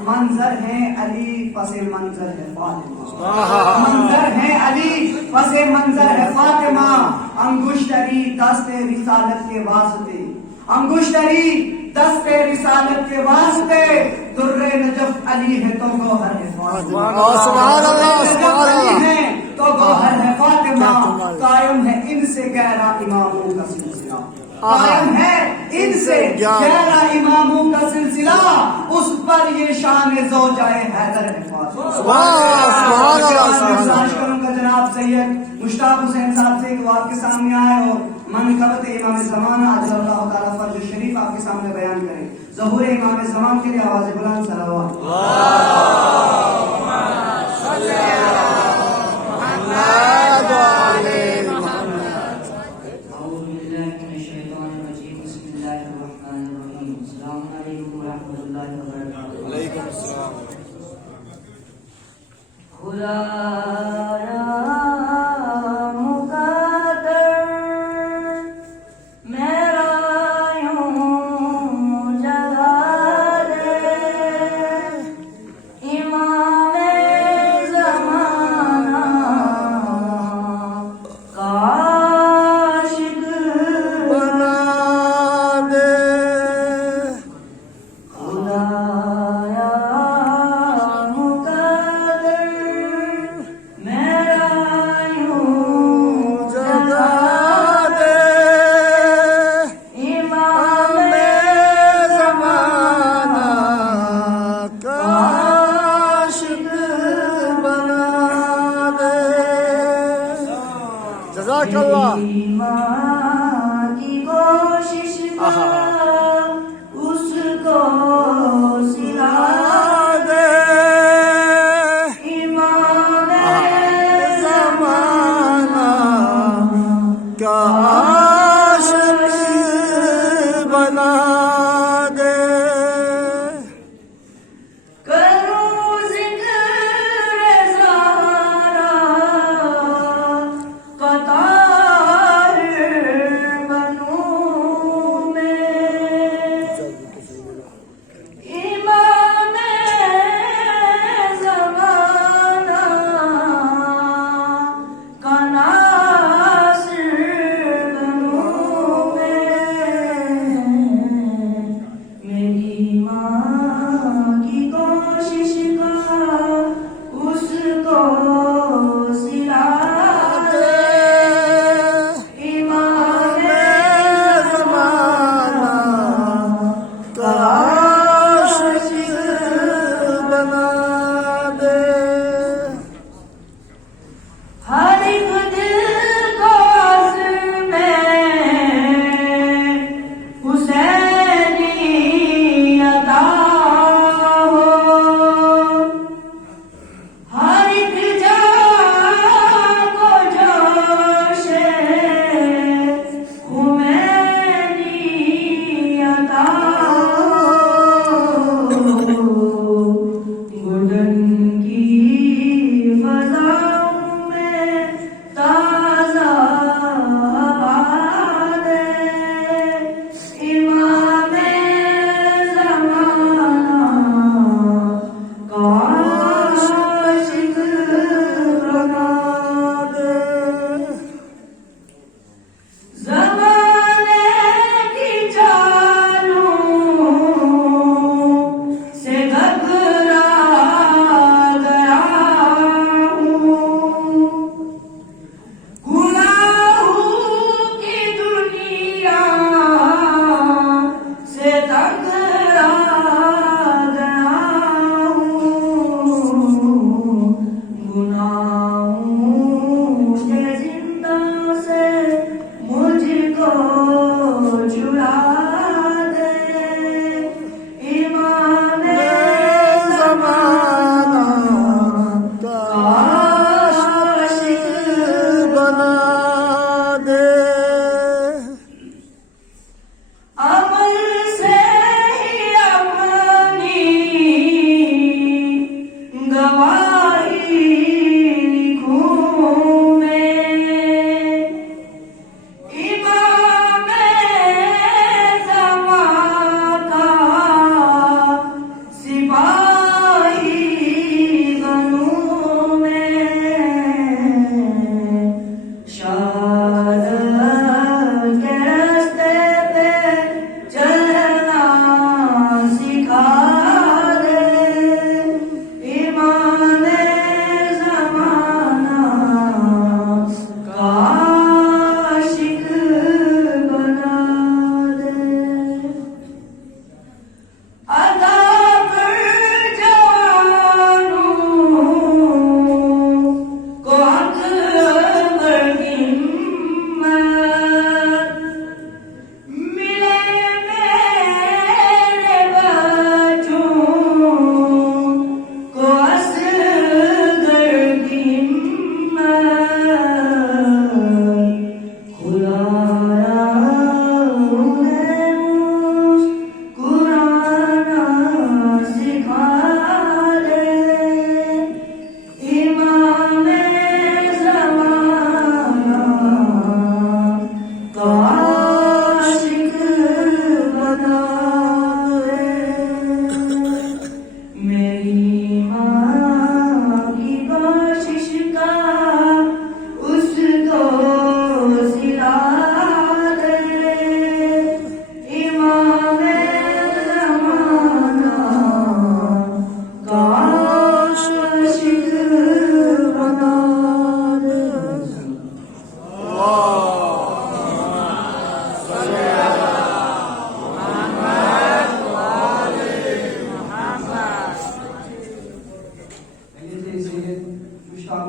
मंजर है अली फसे मंजर है फातिमा, मंजर है अली फसे मंजर है फातिमा। अंगुश्तरी दस्ते रिसालत के वास्ते, अंगुश्तरी दस्ते रिसालत के वास्ते, दुर्रे नजफ अली है तो गौहर है फातिमा, सुभान अल्लाह, सुभान अल्लाह है तो गौहर है फातिमा। कायम है इनसे गैरा इमामों का सिलसिला, कायम है इनसे गैरा इमामों का सिलसिला, उस पर ये शान ज़ौजाए हैदर है फातिमा। का जनाब सैयद मुश्ताक हुसैन साहब से एक बात के सामने आए और मनक़बत इमाम ज़माना अल्लाह ताला फर्ज शरीफ आपके सामने बयान करें। ज़हूर इमाम ज़मान के लिए आवाज़ बुलंद सलावत। खुदाया मुक़द्दर मेरा यूं जगा दे, इमामे ज़माना का आशिक़ बना दे। खुदाया मुक़द्दर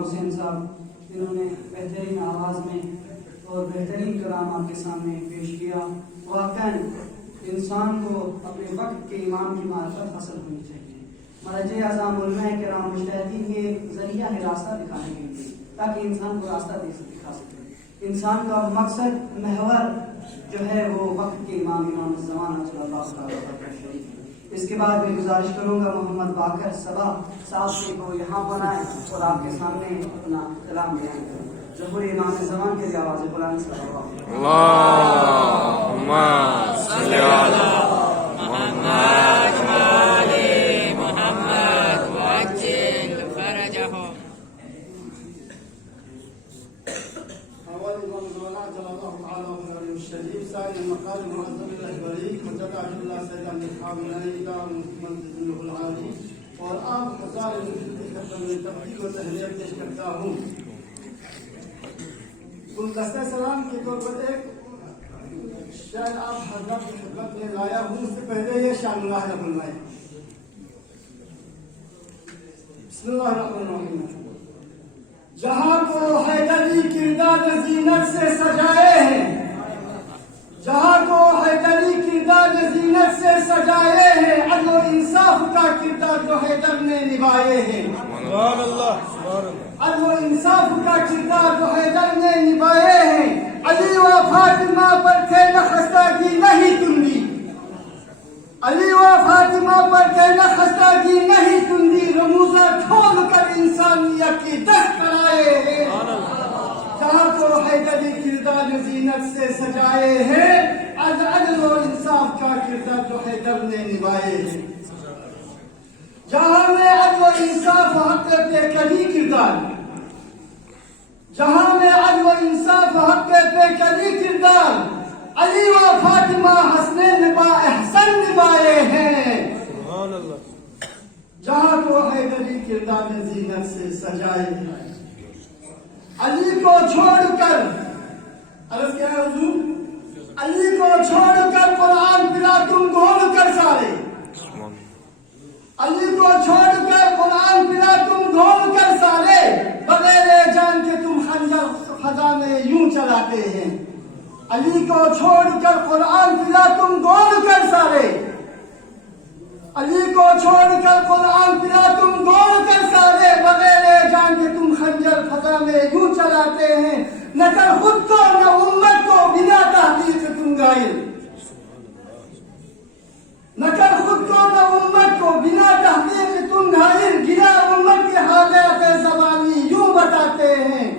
हुसैन साहब, इन्होंने बेहतरीन आवाज़ में और बेहतरीन कलाम आपके सामने पेश किया। वाक़ई इंसान को अपने वक्त के इमाम की मार्फत हासिल होनी चाहिए। मरजे आज़म उलमाए किराम मुजतहिदीन ये ज़रिया है रास्ता दिखाने के लिए, ताकि इंसान को रास्ता दिखा सके। इंसान का मकसद महवर जो है वो वक्त के इमाम ज़माना सल्लल्लाहु अलैहि वसल्लम। इसके बाद मैं गुजारिश करूँगा मोहम्मद बाकर सबा साहब को यहाँ बनाए और आपके सामने अपना कलाम बयान करें। ज़हूर इमाम ज़मान के लिए आवाज़ बुलंद सल्लल्लाहु अलैहि वसल्लम। अल्लाहुम्मा सल्ली अला मुहम्मद व आले मुहम्मद वअज्जिल फरजहु। أول إمام الزمان جل الله تعالى ومن الشريف ثاني المقال المعظم الأكبري مجد عبد الله سيد عبد الحامد إلى منزل له العالي والآن مزار من التقدير والتهنئة पेश करता हूँ। गुलदस्ता सलाम के तौर पर एक शायद आप हज़रत की खिदमत में लाया हूँ। उससे पहले ये शामिल है बुलवाए। बिस्मिल्लाहिर्रहमानिर्रहीम। जहाँ को हैदरी किरदार ज़ीनत से सजाए हैं, जहाँ को हैदरी किरदार ज़ीनत से सजाए हैं, अदल और इंसाफ का किरदार जो हैदर ने निभाए हैं। अदल और इंसाफ का किरदार जो हैदर ने निभाए हैं। अली व फातिमा पर थे न खस्तागी नहीं तुंदी, अली व फातिमा पर थे न खस्तागी नहीं तुंदी, रमूजा खोल कर इंसानियत की दस्त कराए हैं। जहाँ को हैदरी किरदार ज़ीनत से सजाए हैं, अदल और इंसाफ का किरदार जो हैदर ने निभाए हैं। जहाँ में अदल और इंसाफ हक पे कली किरदार, जहाँ में अदल और इंसाफ हक पे कली किरदार, अली व फातिमा हसनैन एहसन निभाए हैं। जहाँ को हैदरी किरदार ज़ीनत से सजाए हैं। अली को छोड़कर अर्ज़ क्या है हुजूर, अली को छोड़कर कुरान पिला तुम घोल कर सारे, अली को छोड़कर कुरान पिला तुम घोल कर सारे, बगैर जान के तुम खंजर फजा में यूं चलाते हैं। अली को छोड़कर कुरान पिला तुम घोल कर सारे, अली को छोड़कर कुरान पिला तुम घोल कर सारे, बगैर जान के तुम खंजर फजा में यूं चलाते हैं। न कर खुद को न उम्मत को बिना तहकीक तुम गायल, न कर खुद को न उम्मत को बिना तहकीक तुम घायल, गिरा उम्मत के हालात ज़बानी यूं बताते हैं।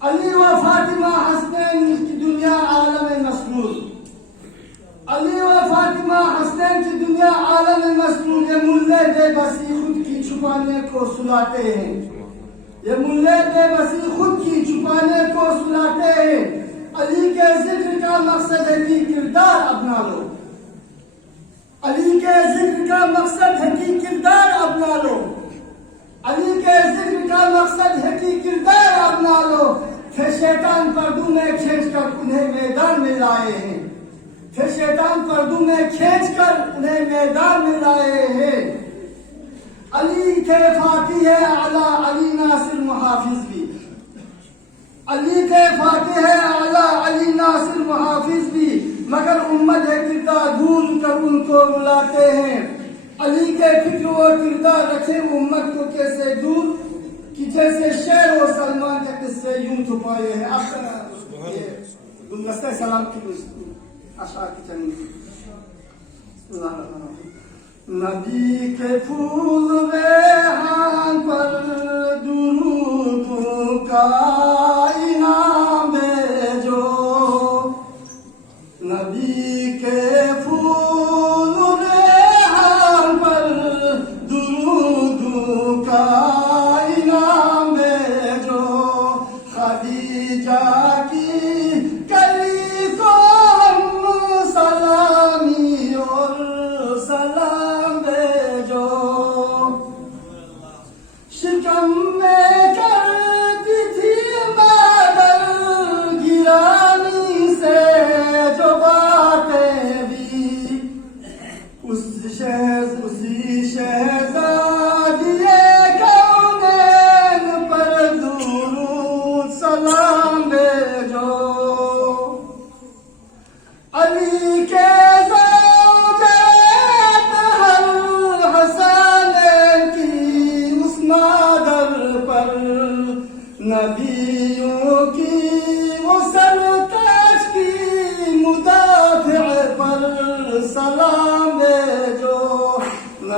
अली व फातिमा हसनैन की दुनिया आलम मसरूर, अली व फातिमा हसनैन की दुनिया आलम मसरूर। ये मुल्ले बेबसी खुद की छुपाने को सुलाते हैं, ये मुल्ले बेबसी खुद की छुपाने को सुलाते हैं। अली के जिक्र का मकसद है कि किरदार अपना लो, अली के जिक्र का मकसद है कि किरदार अपना लो, अली के जिक्र का मकसद है कि किरदार अपना लो। थे शैतान पर्दू में खींच कर उन्हें मैदान में लाए हैं, थे शैतान पर्दू में खींच कर उन्हें मैदान में लाए हैं। अली थे फातिह आला, अली नासिर मुहाफिज भी, अली थे फातिह आला, अली नासिर मुहाफिज भी, मगर उम्मत है किरदार भूल कर उनको रुलाते हैं। अली के फिक्र व किरदार रखे उम्मत को कैसे दूर, कि जैसे शेर और सलमान के किस्से यूं छुपाए हैं। आप गुलदस्ता सलाम की आशा की चंद नबी के फूल रेहान पर दुरूद का इनाम जो, नबी के फूल रेहान पर दुरूद का इनाम जो, खदीजा की कली को हम सलामी और सलाम भेजो। शिकम में करती थी बादल गिरानी से जो बातें भी, उसी शहजादिए कौन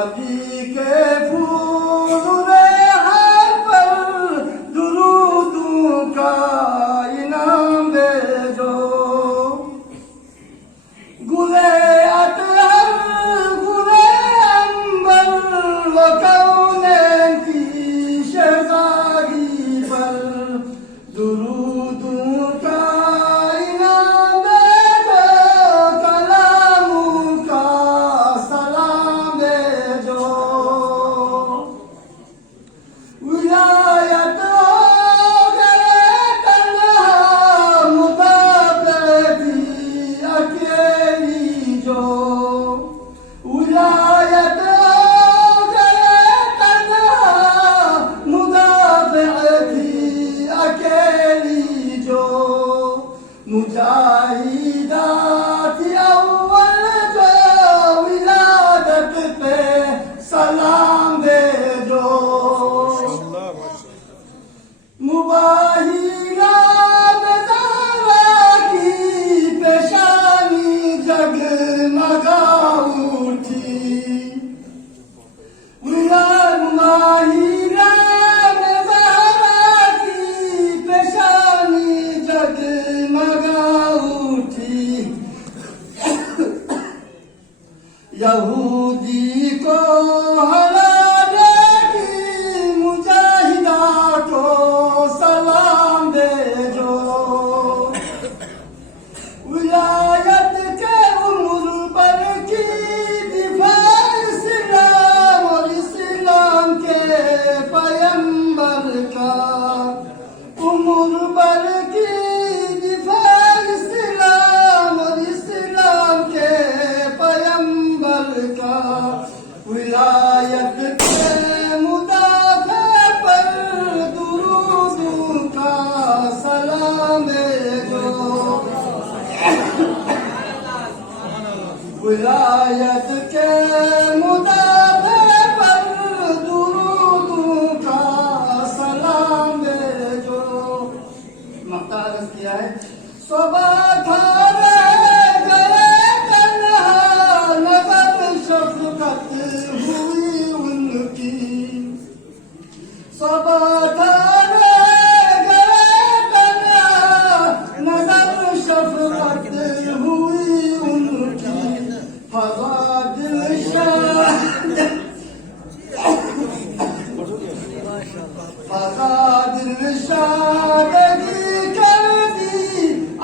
नबी के फूल रेहान पर दुरूदों का इनाम भेजो। गुले अतहर गुले अंबर वो कौने की शहजादी पर दुरूदों का इनाम भेजो। कलामों का सलाम भेजो। विलायत हो गए तन्हा मुताबिकी अकेली जो। विलायत हो गए तन्हा मुताबिकी अकेली जो। मुजाहिदा थी अव्वल जो विलादत पे सलाम भेजो। मुबाहिला नज़ारा की पेशानी जगमगा उठी। मुबाहिला नज़ारा की पेशानी जगमगा उठी। यहूदी को हरा देगी मुजाहिदा को सलाम भेजो। विलायत के उम्र पर की दिफा इस्लाम और इस्लाम के पैगंबर का। उम्र पर की दिफा इस्लाम और इस्लाम के पैगंबर का। विलायत के मुदाफे पर दुरूदों का सलाम भेजो। विलायत के मुदाफे पर दुरूदों का सलाम भेजो। मख्तार किया है सोबा थारे गए तन्हा नजर शफकत हुई उनकी। सोबा थारे गए तन्हा नजर शफकत हुई उनकी। फजा दिलशाद फजा दिलशादगी कर दी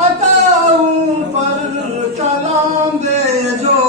अताओं पर कलाम भेजो।